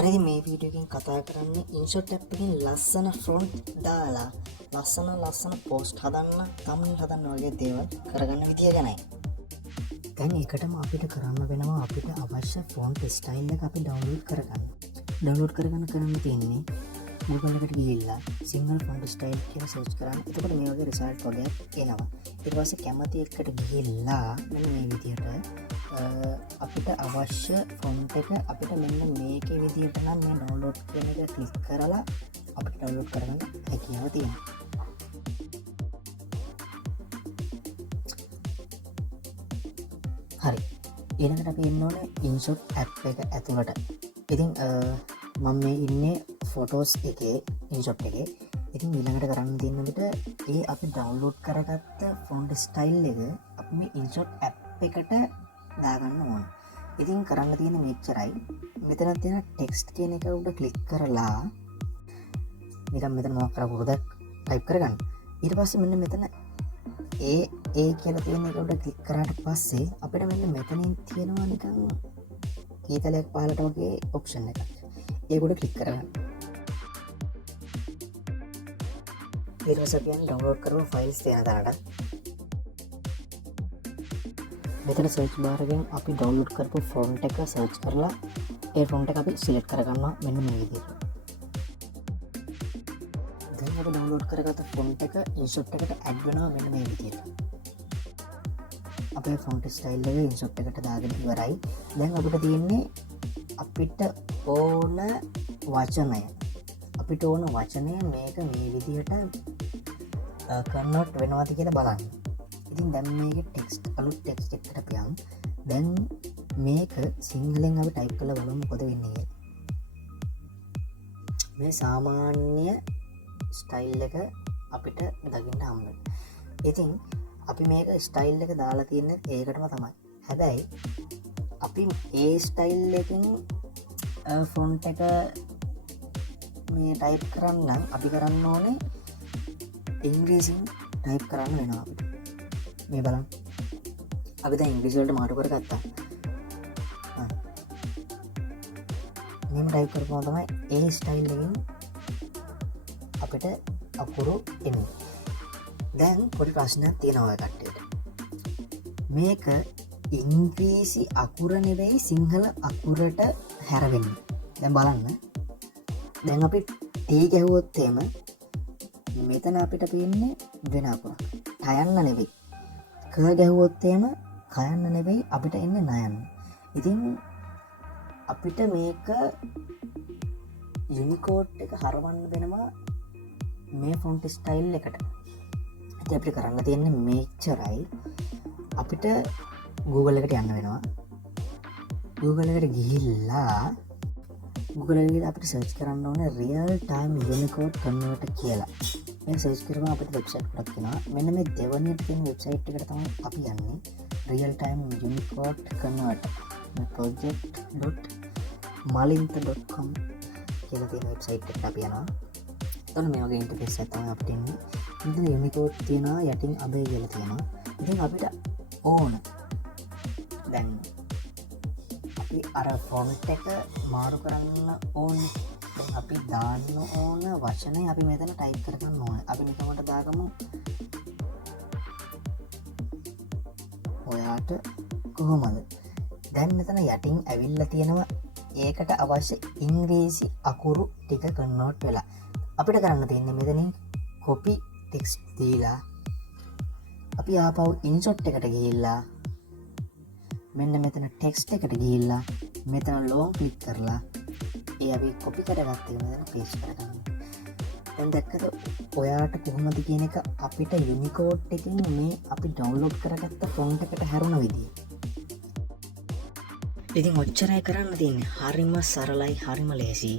හරි මේ වීඩියෝ එකෙන් කතා කරන්නේ InShot app එකෙන් ලස්සන ෆොන්ට් දාලා ලස්සන පෝස්ට් හදන්න, thumbnail හදන්න වගේ දේවල් කරගන්න විදිය ගැනයි. දැන් ඒකටම අපිට කරන්න වෙනවා අපිට අවශ්‍ය ෆොන්ට් ස්ටයිල් එක අපි ඩවුන්ලෝඩ් කරගන්න. ඩවුන්ලෝඩ් කරන්න තියෙන්නේ Google එකට ගිහිල්ලා single font style කියලා සර්ච් කරන්න. එතකොට මේ වගේ රිසල්ට් වගේක් එනවා. ඊට පස්සේ කැමති එකට ගිහිල්ලා මෙන්න මේ විදියට අපිට අවශ්‍ය ෆොන්ට් එක අපිට මෙන්න මේකේ විදියට නම් මේ ඩවුන්ලෝඩ් කියන එක ක්ලික් කරලා අපිට ඩවුන්ලෝඩ් කරගන්න හැකියාව තියෙනවා. හරි. ඊළඟට අපි ඉන්න ඕනේ InShot app එක ඇතුළට. ඉතින් මම මේ ඉන්නේ ෆොටෝස් එකේ InShot එකේ. ඉතින් ඊළඟට කරන්න තියෙන විට ඒ අපි ඩවුන්ලෝඩ් කරගත්ත ෆොන්ට් ස්ටයිල් එක අපි මේ InShot app එකට දාගන්න ඕන. ඉතින් කරන්න තියෙන මෙච්චරයි. මෙතන තියෙන ටෙක්ස්ට් කියන එක උඩ ක්ලික් කරලා නිකන් මෙතන මොකක් කරලා පුරුදක් ටයිප් කරගන්න. ඊට පස්සේ මෙන්න මෙතන ඒ කියලා තියෙන එක උඩ ක්ලික් කරාට පස්සේ අපිට මෙන්න මෙතනින් තියෙනවා නිකන් කීතලයක් පහලට වගේ ඔප්ෂන් එකක්. ඒක උඩ ක්ලික් කරගන්න. ඊට පස්සේ අපි ඩවුන්ලෝඩ් කරපු ෆයිල්ස් තියෙන තැනට මෙතන සර්ච් බාර් එකෙන් අපි ඩවුන්ලෝඩ් කරපු ෆොන්ට් එක සර්ච් කරලා ඒ ෆොන්ට් එක අපි සිලෙක්ට් කරගන්නවා මෙන්න මේ විදිහට. දැන් අපි ඩවුන්ලෝඩ් කරගත්ත ෆොන්ට් එක InShot එකට ඇඩ් වෙනවා මෙන්න මේ විදිහට. අපේ ෆොන්ට් ස්ටයිල් එක InShot එකට දාගෙන ඉවරයි. දැන් අපිට තියෙන්නේ අපිට ඕන වචනය. අපිට ඕන වචනය මේක මේ විදිහට කන්වර්ට් වෙනවද කියලා බලන්න. ඉතින් දැන් මේක ටෙක්ස්ට් අලුත් ටෙක්ස්ට් එකකට අපි යමු. දැන් මේක සිංහලෙන් අපි ටයිප් කරලා බලමු මොකද වෙන්නේ කියලා. මේ සාමාන්‍ය ස්ටයිල් එක අපිට දකින්න හම්බ වෙනවා. ඉතින් අපි මේක ස්ටයිල් එක දාලා තියන්නේ ඒකටම තමයි. හැබැයි අපි ඒ ස්ටයිල් එකෙන් ෆොන්ට් එක මේ ටයිප් කරන්න අපි කරන්න ඕනේ ඉංග්‍රීසියෙන් ටයිප් කරන්න වෙනවා අපිට. මේ බලන්න. අපි දැන් ඉංග්‍රීසි වලට මාරු කරගත්තා. මෙහෙම ටයිප් කරපුවම තමයි ඒ ස්ටයිල් එකෙන් අපිට අකුරු එන්නේ. දැන් පොඩි ප්‍රශ්නයක් තියෙනවා ඔය කට්ටියට. මේක ඉංග්‍රීසි අකුර නෙවෙයි සිංහල අකුරට හැරවෙන්නේ. දැන් බලන්න. දැන් අපි ටී ගැහුවොත් එහෙම මෙතන අපිට පේන්නේ වෙන අකුරක්. ටයන්න නෙවෙයි. ක ගැහුවොත් එහෙම කයන්න නෙවෙයි අපිට එන්නේ නයන්න. ඉතින් අපිට මේක යුනිකෝඩ් එක හරවන්න වෙනවා මේ ෆොන්ට් ස්ටයිල් එකට. ඉතින් අපිට කරන්න තියෙන්නේ මෙච්චරයි. අපිට Google එකට යන්න වෙනවා. Google එකට ගිහිල්ලා Google එකේ අපිට සර්ච් කරන්න ඕනේ real time unicode converter කියලා. මේ සර්ච් කරපුවම අපිට වෙබ්සයිට් එකක් එනවා. මෙන්න මේ දෙවනියට තියෙන වෙබ්සයිට් එකට තමයි අපි යන්නේ. real time unicode converter project.malinta.com කියලා තියෙන වෙබ්සයිට් එකට අපි යනවා. එතන මේ වගේ ඉන්ටර්ෆේස් එකක් තමයි අපිට එන්නේ. මෙතන unicode තියෙනවා, යටින් අබේ කියලා තියෙනවා. ඉතින් අපිට ඕන දැන් අපි අර ෆොන්ට් එක මාරු කරන්න ඕනේ. දැන් අපි දාන්න ඕන වචනය අපි මෙතන ටයිප් කරගන්න ඕනේ. අපි නිකමට දාගමු ඔයාට කොහොමද? දැන් මෙතන යටින් ඇවිල්ලා තියෙනවා ඒකට අවශ්‍ය ඉංග්‍රීසි අකුරු ටික කන්වර්ට් වෙලා. අපිට කරන්න තියෙන්නේ මෙතනින් copy text දීලා අපි ආපහු InShot එකට ගිහිල්ලා මෙන්න මෙතන ටෙක්ස්ට් එකට ගිහිල්ලා මෙතන long ක්ලික් කරලා ඒ අපි කොපි කරගත්ත එක මෙතන පේස්ට් කරගන්න. දැන් දැක්කද ඔයාට කොහොමද කියන එක අපිට යුනිකෝඩ් එකෙන් මේ අපි ඩවුන්ලෝඩ් කරගත්ත ෆොන්ට් එකට හැරුණ විදිය. ඉතින් ඔච්චරයි කරන්න තියෙන්නේ. හරිම සරලයි, හරිම ලේසියි.